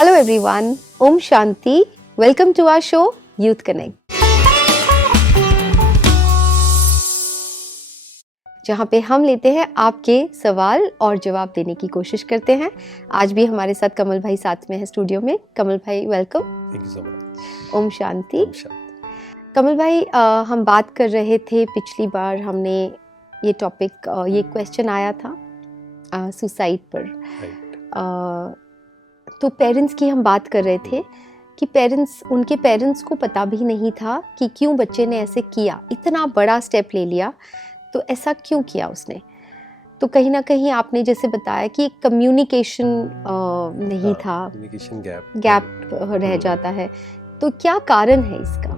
Hello everyone, Om Shanti. Welcome to our show Youth Connect. जहाँ पे हम लेते हैं आपके सवाल और जवाब देने की कोशिश करते हैं। आज भी हमारे साथ कमल भाई साथ में है स्टूडियो में। कमल भाई welcome. Thank you so much. ओम शांति। ओम शांति। कमल भाई हम बात कर रहे थे पिछली बार, हमने ये टॉपिक ये क्वेश्चन आया था सुसाइड पर। तो पेरेंट्स की हम बात कर रहे थे कि उनके पेरेंट्स को पता भी नहीं था कि क्यों बच्चे ने ऐसे किया, इतना बड़ा स्टेप ले लिया, तो ऐसा क्यों किया उसने। तो कहीं ना कहीं आपने जैसे बताया कि कम्युनिकेशन नहीं था, कम्युनिकेशन गैप रह जाता है। तो क्या कारण है इसका?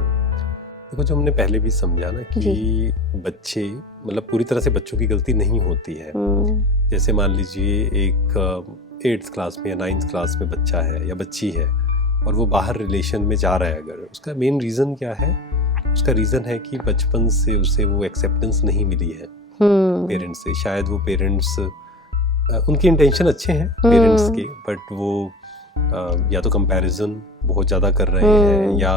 देखो, जो हमने पहले भी समझा ना कि बच्चे मतलब पूरी तरह से बच्चों की गलती नहीं होती है। जैसे मान लीजिए एक 8th क्लास में या 9th क्लास में बच्चा है या बच्ची है और वो बाहर रिलेशन में जा रहा है, अगर उसका मेन रीज़न क्या है? उसका रीज़न है कि बचपन से उसे वो एक्सेप्टेंस नहीं मिली है पेरेंट्स से। शायद वो पेरेंट्स उनके इंटेंशन अच्छे हैं पेरेंट्स के, बट वो या तो कंपैरिजन बहुत ज़्यादा कर रहे हैं या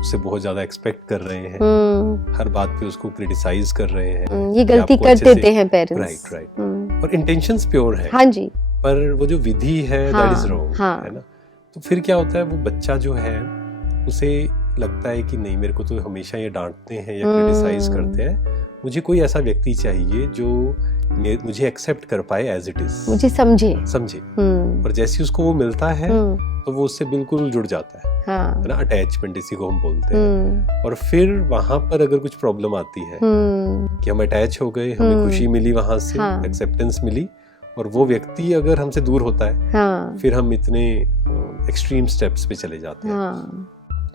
उससे बहुत ज़्यादा एक्सपेक्ट कर रहे हैं, हर बात पे उसको क्रिटिसाइज कर रहे हैं। ये गलती कर देते हैं पेरेंट्स। राइट। और इंटेंशंस प्योर है, हाँ जी, पर वो जो विधि है दैट इज रॉन्ग, है ना। तो फिर क्या होता है, वो बच्चा जो है उसे लगता है कि नहीं, मेरे को तो हमेशा ये डांटते हैं या क्रिटिसाइज करते हैं, मुझे कोई ऐसा व्यक्ति चाहिए जो मुझे एक्सेप्ट कर पाए एज इट इज, मुझे समझे। और जैसे उसको वो मिलता है तो वो उससे बिल्कुल जुड़ जाता है ना। अटैचमेंट इसी को हम बोलते हैं। और फिर वहां पर अगर कुछ प्रॉब्लम आती है कि हम अटैच हो गए, हमें खुशी मिली वहां से, एक्सेप्टेंस मिली, और वो व्यक्ति अगर हमसे दूर होता है, फिर हम इतने एक्सट्रीम स्टेप्स पे चले जाते हैं।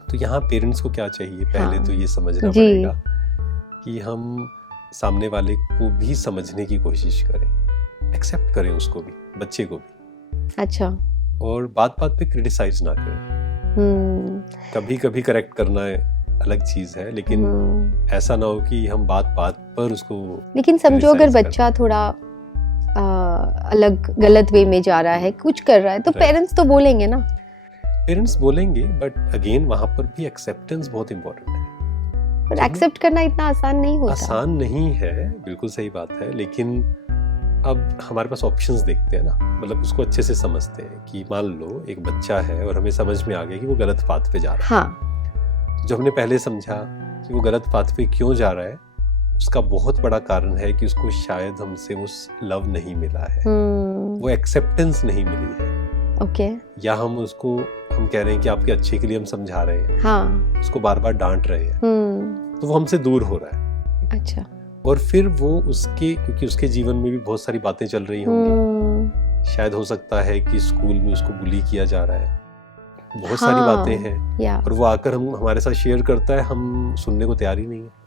तो यहाँ पेरेंट्स को क्या चाहिए, पहले तो ये समझना पड़ेगा कि हम सामने वाले को भी समझने की कोशिश करें, एक्सेप्ट करें उसको भी, बच्चे को भी। अच्छा। और बात बात पे क्रिटिसाइज ना करें। कभी कभी करेक्ट करना अलग चीज है, लेकिन ऐसा ना हो कि हम बात बात पर उसको। लेकिन समझो अगर बच्चा थोड़ा अलग गलत वे में जा रहा है, कुछ कर रहा है, तो पेरेंट्स तो बोलेंगे ना। पेरेंट्स बोलेंगे, बट अगेन वहां पर भी एक्सेप्टेंस बहुत इंपॉर्टेंट है। पर एक्सेप्ट करना इतना आसान नहीं होता। आसान नहीं है, बिल्कुल सही बात है, लेकिन अब हमारे पास ऑप्शंस देखते हैं ना, मतलब उसको अच्छे से समझते हैं कि मान लो एक बच्चा है और हमें समझ में आ गया कि वो गलत पाथ पे जा रहा है। जो हमने पहले समझा कि वो गलत पाथ पे क्यों जा रहा है, उसका बहुत बड़ा कारण है कि उसको शायद हमसे वो लव नहीं मिला है, वो एक्सेप्टेंस नहीं मिली है। या हम कह रहे हैं कि आपके अच्छे के लिए हम समझा रहे हैं, उसको बार बार डांट रहे हैं, तो वो हमसे दूर हो रहा है। अच्छा। और फिर वो क्योंकि उसके जीवन में भी बहुत सारी बातें चल रही होंगी, शायद हो सकता है कि स्कूल में उसको बुली किया जा रहा है, बहुत सारी बातें हैं, और वो आकर हमारे साथ शेयर करता है, हम सुनने को तैयार ही नहीं है।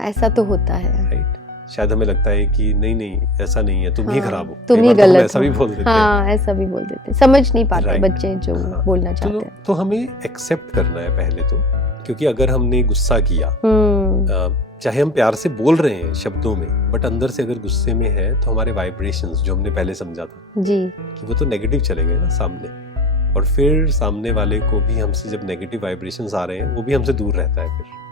ऐसा तो होता है। राइट। शायद हमें लगता है कि नहीं ऐसा नहीं है, तुम ही खराब हो, तुम ही गलत हो, ऐसा भी बोल देते हैं। ऐसा भी बोल देते हैं, समझ नहीं पाते बच्चे जो बोलना चाहते हैं। तो हमें एक्सेप्ट करना है पहले तो, क्योंकि अगर हमने गुस्सा किया, चाहे हम प्यार से बोल रहे हैं शब्दों में, बट अंदर से अगर गुस्से में है, तो हमारे वाइब्रेशंस, जो हमने पहले समझा था जी कि वो तो नेगेटिव चले गए ना सामने, और फिर सामने वाले को भी हमसे जब नेगेटिव वाइब्रेशंस आ रहे हैं, वो भी हमसे दूर रहता है, फिर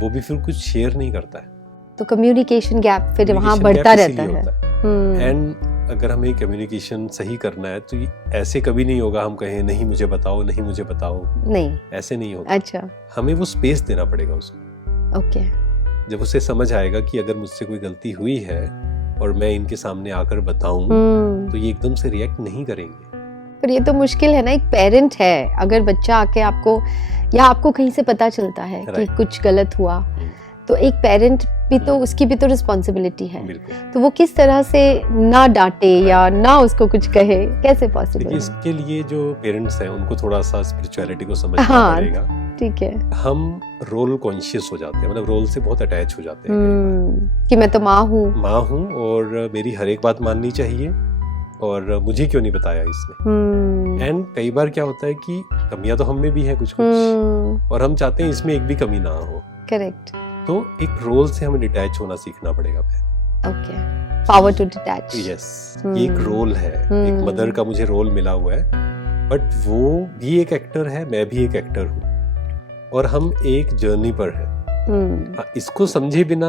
वो भी फिर कुछ शेयर नहीं करता है, तो कम्युनिकेशन गैप फिर वहाँ बढ़ता रहता है। एंड अगर हमें कम्युनिकेशन सही करना है, तो ऐसे कभी नहीं होगा हम कहें नहीं मुझे बताओ, नहीं, ऐसे नहीं होगा। अच्छा। हमें वो स्पेस देना पड़ेगा उसको। जब उसे समझ आएगा कि अगर मुझसे कोई गलती हुई है और मैं इनके सामने आकर बताऊं, तो ये एकदम से रिएक्ट नहीं करेंगे। पर ये तो मुश्किल है ना, एक पेरेंट है, अगर बच्चा आके आपको या आपको कहीं से पता चलता है कि कुछ गलत हुआ, तो एक पेरेंट भी तो, उसकी भी तो रिस्पॉन्सिबिलिटी है। तो वो किस तरह से ना डांटे या ना उसको कुछ कहे, कैसे पॉसिबल है? इसके लिए जो पेरेंट्स हैं उनको थोड़ा सा स्पिरिचुअलिटी को समझना पड़ेगा। ठीक है। हम रोल कॉन्शियस हो जाते हैं, मतलब रोल से बहुत अटैच हो जाते हैं कि मैं तो माँ हूँ और मेरी हर एक बात माननी चाहिए, और मुझे क्यों नहीं बताया इसने। एंड कई बार क्या होता है कि कमियां तो हम में भी है कुछ और हम चाहते हैं इसमें एक भी कमी ना हो। करेक्ट। तो एक रोल से हमें डिटैच होना सीखना पड़ेगा okay, power to detach. Yes, एक रोल है, एक मदर का मुझे रोल मिला हुआ है, बट वो भी एक एक्टर है, मैं भी एक एक्टर हूँ, और हम एक जर्नी पर हैं। इसको समझे बिना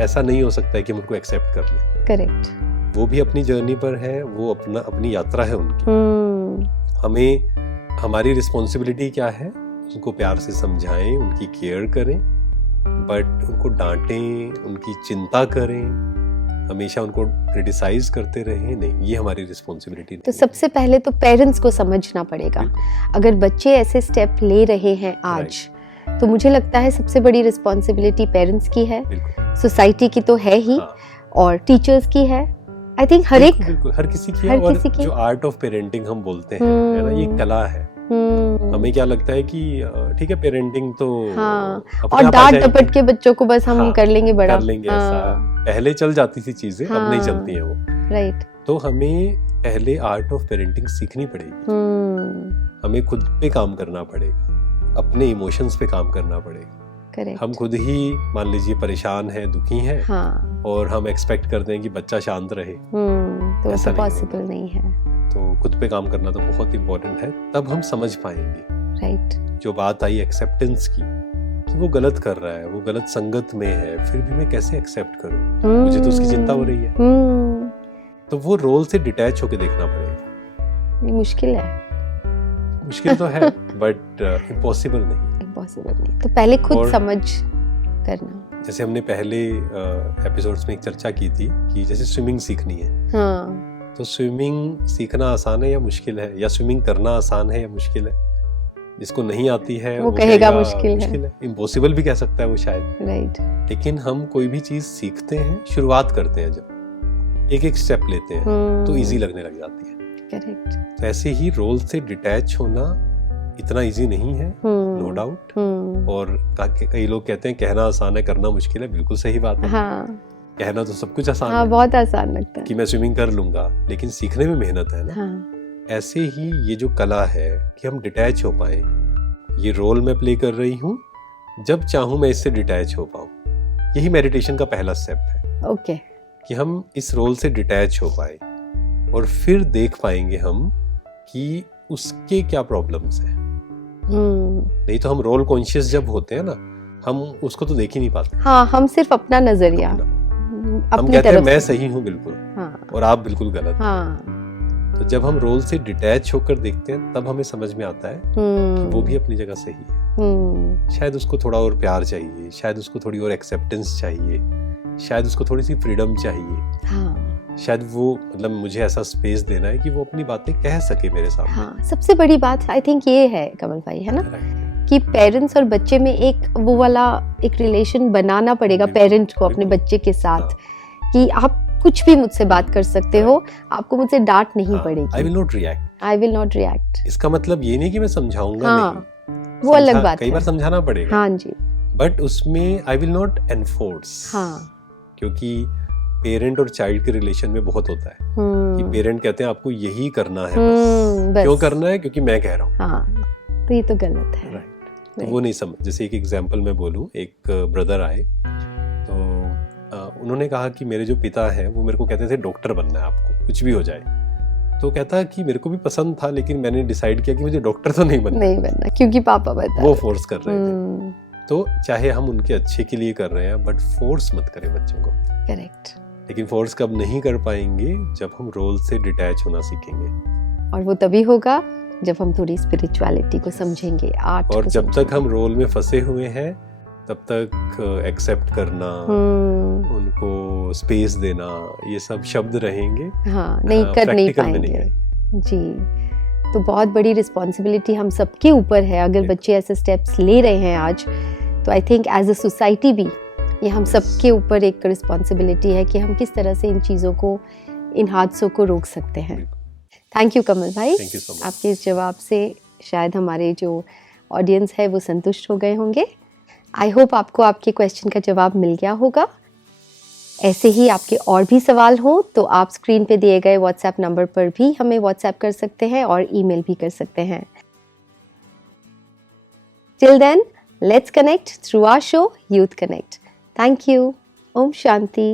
ऐसा नहीं हो सकता है कि हम उनको एक्सेप्ट कर लें। करेक्ट। वो भी अपनी जर्नी पर है, वो अपनी यात्रा है उनकी। हमें हमारी रिस्पॉन्सिबिलिटी क्या है, उनको प्यार से समझाएं, उनकी केयर करें, बट उनको डांटें, उनकी चिंता करें, हमेशा उनको क्रिटिसाइज करते रहें नहीं, ये हमारी रिस्पॉन्सिबिलिटी नहीं। तो सबसे पहले तो पेरेंट्स को समझना पड़ेगा। अगर बच्चे ऐसे स्टेप ले रहे हैं आज, तो मुझे लगता है सबसे बड़ी रिस्पॉन्सिबिलिटी पेरेंट्स की है, सोसाइटी की तो है ही, और टीचर्स की है। आई थिंक हर एक, बिल्कुल हर किसी की है। और जो आर्ट ऑफ पेरेंटिंग हम बोलते हैं, है ना, ये कला है। हमें क्या लगता है कि ठीक है पेरेंटिंग तो और डांट डपट के बच्चों को बस हम कर लेंगे बड़ा, कर लेंगे ऐसा। पहले चल जाती थी चीजें, अब नहीं चलती हैं वो। राइट। तो हमें पहले आर्ट ऑफ पेरेंटिंग सीखनी पड़ेगी। हमें खुद पे काम करना पड़ेगा, अपने इमोशंस पे काम करना पड़ेगा। Correct. हम खुद ही मान लीजिए परेशान हैं, दुखी हैं, और हम एक्सपेक्ट करते हैं कि बच्चा शांत रहे, तो ऐसा पॉसिबल नहीं है। तो खुद पे काम करना तो बहुत इम्पोर्टेंट है, तब हम समझ पाएंगे। राइट। जो बात आई एक्सेप्टेंस की, कि वो गलत कर रहा है, वो गलत संगत में है, फिर भी मैं कैसे एक्सेप्ट करूं, मुझे तो उसकी चिंता हो रही है। तो वो रोल से डिटैच होके देखना पड़ेगा। ये मुश्किल है, मुश्किल तो है, बट इम्पॉसिबल नहीं। इम्पॉसिबल नहीं। तो पहले खुद समझ करना। जैसे हमने पहले एपिसोड्स में एक चर्चा की थी कि जैसे स्विमिंग सीखनी है, तो स्विमिंग सीखना आसान है या मुश्किल है, या स्विमिंग करना आसान है या मुश्किल है? जिसको नहीं आती है वो कहेगा मुश्किल है। इम्पॉसिबल भी कह सकता है वो शायद। राइट। लेकिन हम कोई भी चीज सीखते हैं, शुरुआत करते हैं, जब एक एक स्टेप लेते हैं तो इजी लगने लग जाती है। करेक्ट। तो ऐसे ही रोल से डिटैच होना इतना इजी नहीं है, नो डाउट। और कई लोग कहते हैं कहना आसान है, करना मुश्किल है। बिल्कुल सही बात है। कहना तो सब कुछ आसान है, बहुत आसान लगता है कि मैं स्विमिंग कर लूंगा, लेकिन सीखने में मेहनत है ना। ऐसे ही ये जो कला है कि हम डिटैच हो पाए, ये रोल मैं प्ले कर रही हूँ, जब चाहूँ मैं इससे डिटैच हो पाऊँ, यही मेडिटेशन का पहला स्टेप है। ओके। कि हम इस रोल से डिटैच हो पाए, और फिर देख पाएंगे हम कि उसके क्या प्रॉब्लम्स हैं। नहीं तो हम रोल कॉन्शियस जब होते हैं ना, हम उसको तो देख ही नहीं पाते। हम सिर्फ अपना नजरिया, हम कहते हैं मैं सही हूँ बिल्कुल, और आप बिल्कुल गलत। तो जब हम रोल से डिटैच होकर देखते हैं, तब हमें समझ में आता है कि वो भी अपनी जगह सही है। शायद उसको थोड़ा और प्यार चाहिए, शायद उसको थोड़ी और एक्सेप्टेंस चाहिए, शायद उसको थोड़ी सी फ्रीडम चाहिए। शायद वो मतलब मुझे ऐसा स्पेस देना है कि वो अपनी बातें कह सके मेरे सामने। सबसे बड़ी बात आई थिंक ये है कमल भाई, है ना, कि पेरेंट्स और बच्चे में एक वो वाला एक रिलेशन बनाना पड़ेगा पेरेंट को अपने बच्चे के साथ, कि आप कुछ भी मुझसे बात कर सकते हो, आपको मुझसे डांट नहीं पड़ेगी। I will not react. I will not react. इसका मतलब ये नहीं कि मैं समझाऊंगा नहीं, वो अलग बात है। कई बार समझाना पड़ेगा। हाँ जी। बट उसमें I will not enforce. क्योंकि पेरेंट और चाइल्ड के रिलेशन में बहुत होता है कि पेरेंट कहते हैं आपको यही करना है, बस। क्यों करना है? क्योंकि मैं कह रहा हूँ। तो ये तो गलत है। राइट। तो वो नहीं समझ। जैसे एक एग्जांपल मैं बोलूं, एक ब्रदर आए, तो उन्होंने कहा कि मेरे जो पिता हैं वो मेरे को कहते थे डॉक्टर बनना है आपको, कुछ भी हो जाए। तो कहता कि मेरे को भी पसंद था, लेकिन मैंने डिसाइड किया कि मुझे डॉक्टर तो नहीं बनना क्योंकि पापा बता वो फोर्स कर रहे थे। तो चाहे हम उनके अच्छे के लिए कर रहे हैं, बट फोर्स मत करें बच्चों को। करेक्ट। लेकिन फोर्स कब नहीं कर पाएंगे? जब हम रोल से डिटैच होना सीखेंगे, और वो तभी होगा जब हम थोड़ी स्पिरिचुअलिटी को समझेंगे, आर्ट। और जब तक हम रोल में फंसे हुए हैं, तब तक एक्सेप्ट करना, उनको स्पेस देना, ये सब शब्द रहेंगे, नहीं कर नहीं पाएंगे जी। तो बहुत बड़ी रिस्पॉन्सिबिलिटी हम सबके ऊपर है। अगर बच्चे ऐसे स्टेप्स ले रहे हैं आज, तो I think as a society भी ये हम सबके ऊपर एक रिस्पॉन्सिबिलिटी है कि हम किस तरह से इन चीज़ों को, इन हादसों को रोक सकते हैं। थैंक यू कमल भाई। आपके इस जवाब से शायद हमारे जो ऑडियंस है वो संतुष्ट हो गए होंगे। आई होप आपको आपके क्वेश्चन का जवाब मिल गया होगा। ऐसे ही आपके और भी सवाल हो तो आप स्क्रीन पे दिए गए व्हाट्सएप नंबर पर भी हमें व्हाट्सएप कर सकते हैं और ईमेल भी कर सकते हैं। Till then, let's connect through our show youth connect. Thank you. ओम शांति।